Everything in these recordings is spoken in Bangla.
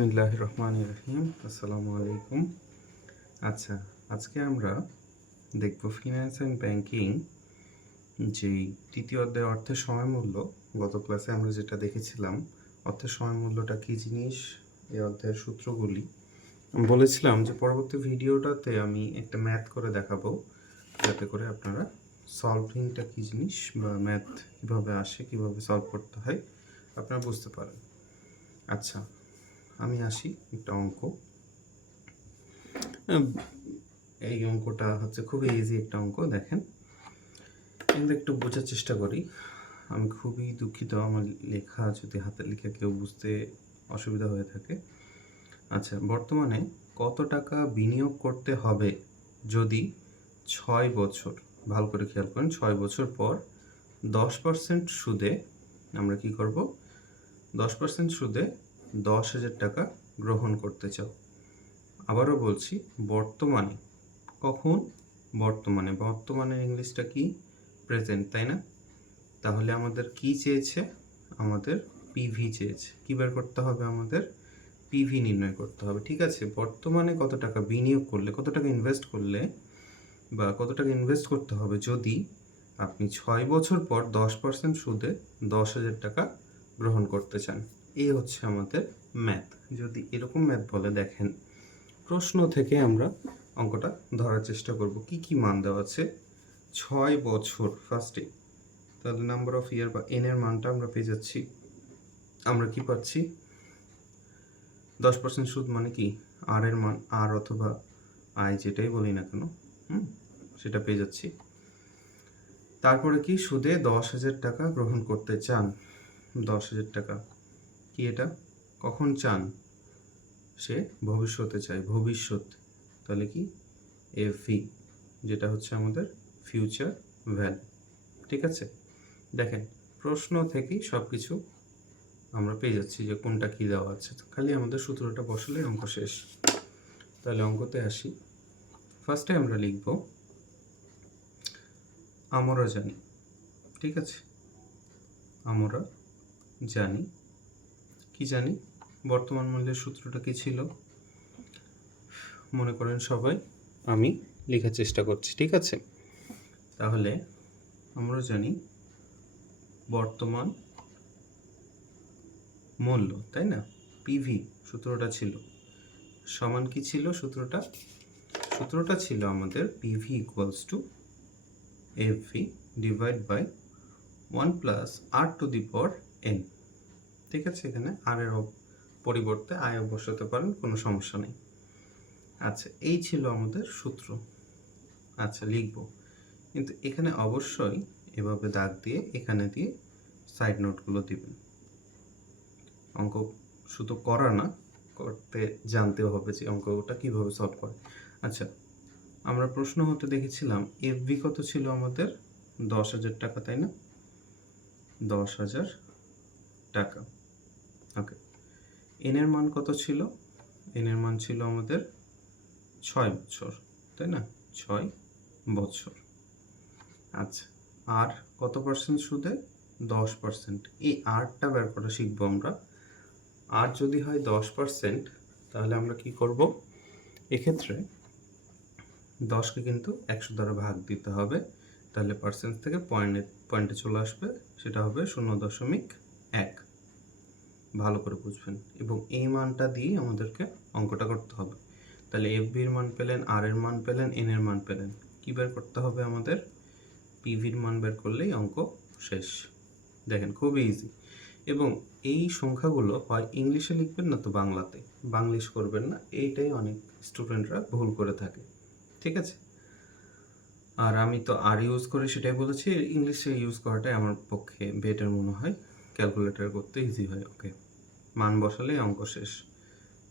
বিসমিল্লাহ রহমান রহিম আসসালামু আলাইকুম আচ্ছা আজকে আমরা দেখব ফিনান্স অ্যান্ড ব্যাংকিং যেই তৃতীয় অধ্যায় অর্থের সময় মূল্য গত ক্লাসে আমরা যেটা দেখেছিলাম, অর্থের সময় মূল্যটা কী জিনিস, এই অধ্যায়ের সূত্রগুলি। বলেছিলাম যে পরবর্তী ভিডিওটাতে আমি একটা ম্যাথ করে দেখাবো, যাতে করে আপনারা সলভিংটা কী জিনিস বা ম্যাথ কীভাবে আসে, কীভাবে সলভ করতে হয়, আপনারা বুঝতে পারেন। আচ্ছা আমি আসি একটা অঙ্ক। এই অঙ্কটা হচ্ছে খুবই ইজি একটা অঙ্ক, দেখেন। কিন্তু একটু বোঝার চেষ্টা করি। আমি খুবই দুঃখিত, আমার লেখা যদি হাতের লেখা কেউ বুঝতে অসুবিধা হয়ে থাকে। আচ্ছা বর্তমানে কত টাকা বিনিয়োগ করতে হবে যদি ছয় বছর, ভালো করে খেয়াল করেন, ছয় বছর পর দশ পার্সেন্ট সুদে আমরা কি করব? দশ পার্সেন্ট সুদে দশ হাজার টাকা গ্রহণ করতে চাও। আবারও বলছি, বর্তমানে, কখন? বর্তমানে বর্তমানের ইংলিশটা কি? প্রেজেন্ট, তাই না? তাহলে আমাদের কি চেয়েছে? আমাদের পিভি চেয়েছে। কী বের করতে হবে আমাদের? পিভি নির্ণয় করতে হবে, ঠিক আছে? বর্তমানে কত টাকা বিনিয়োগ করলে, কত টাকা ইনভেস্ট করলে বা কত টাকা ইনভেস্ট করতে হবে যদি আপনি ছয় বছর পর দশ পার্সেন্ট সুদে দশ হাজার টাকা গ্রহণ করতে চান? এই হচ্ছে আমাদের ম্যাথ যদি এরকম ম্যাথ বলে, দেখেন, প্রশ্ন থেকে আমরা অঙ্কটা ধরার চেষ্টা করব। কি কি মান দেওয়া আছে? ছয় বছর ফার্স্টে তাহলে নাম্বার অফ ইয়ার বা এন এর মানটা আমরা পেয়ে যাচ্ছি। আমরা কি পাচ্ছি? দশ পার্সেন্ট সুদ মানে কি? আর এর মান আর অথবা আই যেটাই বলি না কেন, হুম, সেটা পেয়ে যাচ্ছি। তারপরে কি? সুদে দশ হাজার টাকা গ্রহণ করতে চান। দশ হাজার টাকা। কি এটা? কখন চান? সে ভবিষ্যতে চায়, ভবিষ্যৎ। তাহলে কি? এফভি যেটা হচ্ছে আমাদের ফিউচার ভ্যালু ঠিক আছে? দেখেন, প্রশ্ন থেকেই সব কিছু আমরা পেয়ে যাচ্ছি যে কোনটা কী দেওয়া আছে। তো খালি আমাদের সূত্রটা বসলে অঙ্ক শেষ। তাহলে অঙ্কতে আসি। ফার্স্টে আমরা লিখব, আমরা জানি। ঠিক আছে? আমরা জানি কি জানি, বর্তমান মূল্যের সূত্রটা কি ছিল? মনে করেন সবাই, আমি লেখার চেষ্টা করছি, ঠিক আছে? তাহলে আমরা জানি বর্তমান মূল্য, তাই না? পিভি সূত্রটা ছিল। সমান কি ছিল সূত্রটা? সূত্রটা ছিল আমাদের PV equals to F V divide by one plus R to the power N ঠিক আছে, এখানে আর এর পরিবর্তে আয়ও বসাতে পারেন, কোনো সমস্যা নেই। আচ্ছা এই ছিল আমাদের সূত্র। আচ্ছা লিখব। কিন্তু এখানে অবশ্যই এভাবে দাগ দিয়ে এখানে দিয়ে সাইড নোটগুলো দিবেন। অঙ্ক শুধু করা না, করতে জানতেও হবে যে অঙ্কটা কীভাবে সলভ করে। আচ্ছা আমরা প্রশ্ন হতে দেখেছিলাম এফবি কত ছিল আমাদের? দশ হাজার টাকা, তাই না? দশ হাজার টাকা। এনের মান কত ছিল? এনের মান ছিল আমাদের ছয় বছর, তাই না? ছয় বছর। আচ্ছা আর কত পার্সেন্ট সুদে? দশ পার্সেন্ট এই আরটা বের করা শিখব আমরা। আর যদি হয় দশ পার্সেন্ট তাহলে আমরা কি করব? এক্ষেত্রে দশকে কিন্তু একশো দ্বারা ভাগ দিতে হবে। তাহলে পার্সেন্ট থেকে পয়েন্টে পয়েন্টে চলে আসবে। সেটা হবে শূন্য দশমিক এক। ভালো করে বুঝবেন এবং এই মানটা দিয়ে আমাদেরকে অঙ্কটা করতে হবে। তাহলে এফ বির মান পেলেন আর এর মান পেলেন এন এর মান পেলেন। কী বের করতে হবে আমাদের? পিভির মান বের করলেই অঙ্ক শেষ। দেখেন খুবই ইজি এবং এই সংখ্যাগুলো হয় ইংলিশে লিখবেন না তো বাংলাতে। বাংলিশ করবেন না, এইটাই অনেক স্টুডেন্টরা ভুল করে থাকে। ঠিক আছে? আর আমি তো আর ইউজ করে সেটাই বলেছি, ইংলিশে ইউজ করাটাই আমার পক্ষে বেটার মনে হয়। ক্যালকুলেটর করতে ইজি হয় ওকে মান বসালে অঙ্ক শেষ।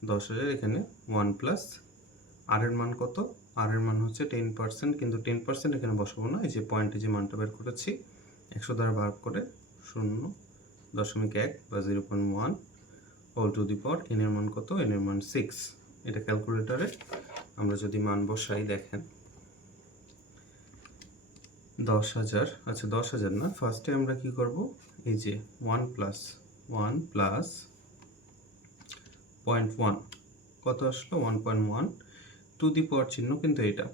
দশ হাজার এখানে ওয়ান প্লাস আর এর মান কত? আর এর মান হচ্ছে টেন পার্সেন্ট কিন্তু টেন পার্সেন্ট এখানে বসাবো না, এই যে পয়েন্টে যে মানটা বের করেছি, একশো দ্বারা ভাগ করে শূন্য দশমিক এক বা zero point one all to the power N এর মান কত? এন এর মান সিক্স এটা ক্যালকুলেটরে আমরা যদি মান বসাই, দেখেন। দশ হাজার আচ্ছা দশ হাজার না ফার্স্টে আমরা কি করব? এই যে one plus one plus point one কত আসলো? One point one to the power চিহ্ন কিন্তু এটা।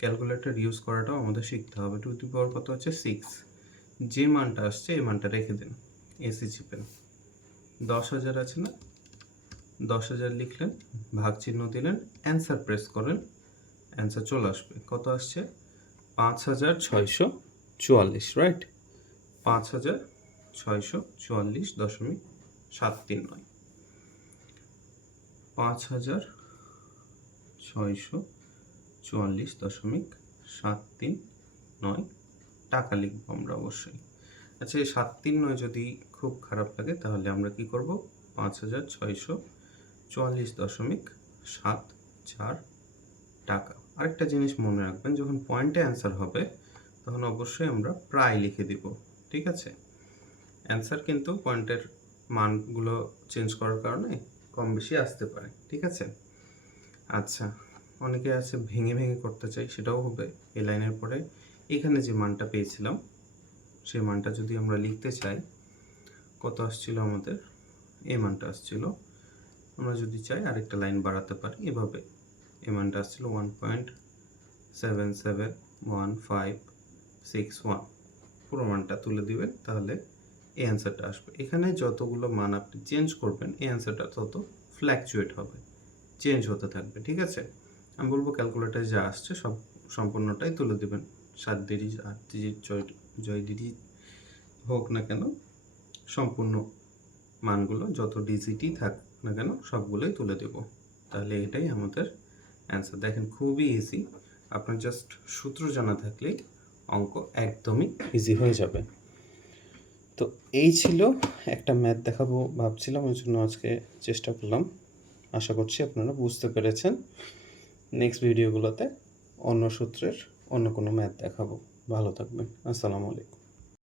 ক্যালকুলেটর ইউজ করাটাও আমাদের শিখতে হবে। টু দি পাওয়ার কত হচ্ছে? সিক্স যে মানটা আসছে, এই মানটা রেখে দিন এসি চিপেন দশ হাজার আছে না? দশ হাজার লিখলেন ভাগ চিহ্ন দিলেন অ্যান্সার প্রেস করেন অ্যান্সার চলে আসবে। কত আসছে? পাঁচ হাজার ছয়শো চুয়াল্লিশ রাইট পাঁচ হাজার ছয়শো চুয়াল্লিশ দশমিক সাত তিন নয়। পাঁচ হাজার ছয়শো চুয়াল্লিশ দশমিক সাত তিন নয়। টাকা লিখব আমরা অবশ্যই। আচ্ছা এই সাত তিন নয় যদি খুব খারাপ লাগে, তাহলে আমরা কি করব? পাঁচ হাজার ছয়শো চুয়াল্লিশ দশমিক সাত চার আরেকটা জিনিস মনে রাখবেন, যখন পয়েন্টে অ্যান্সার হবে, তখন অবশ্যই আমরা প্রায় লিখে দিব, ঠিক আছে? অ্যান্সার কিন্তু পয়েন্টের মানগুলো চেঞ্জ করার কারণে কম বেশি আসতে পারে, ঠিক আছে? আচ্ছা অনেকে আছে ভেঙে ভেঙে করতে চাই সেটাও হবে, এ লাইনের পরে এখানে যে মানটা পেয়েছিলাম সেই মানটা যদি আমরা লিখতে চাই, কত আসছিল আমাদের? এই মানটা আসছিল, আমরা যদি চাই আরেকটা লাইন বাড়াতে পারি, এভাবে। মানটা আসছিল one point seven seven one five six one পুরো মানটা তুলে দিবেন, তাহলে এই অ্যান্সারটা আসবে। এখানে যতগুলো মান আপনি চেঞ্জ করবেন, এই অ্যান্সারটা তত ফ্ল্যাকচুয়েট হবে চেঞ্জ হতে থাকবে, ঠিক আছে? আমি বলব ক্যালকুলেটার যা আসছে, সব সম্পূর্ণটাই তুলে দেবেন। সাত ডিজিট আট ডিজিট জয় জয় ডিজিট হোক না কেন, সম্পূর্ণ মানগুলো যত ডিজিটই থাক না কেন, সবগুলোই তুলে দেব। তাহলে এটাই আমাদের অ্যান্সার দেখেন খুবই ইজি আপনার জাস্ট সূত্র জানা থাকলেই অঙ্ক একদমই ইজি হয়ে যাবে। তো এই ছিল একটা ম্যাথ দেখাবো ভাবছিলাম, ওই জন্য আজকে চেষ্টা করলাম। আশা করছি আপনারা বুঝতে পেরেছেন। নেক্সট ভিডিওগুলোতে অন্য সূত্রের অন্য কোনো ম্যাথ দেখাবো। ভালো থাকবেন। আসসালামু আলাইকুম।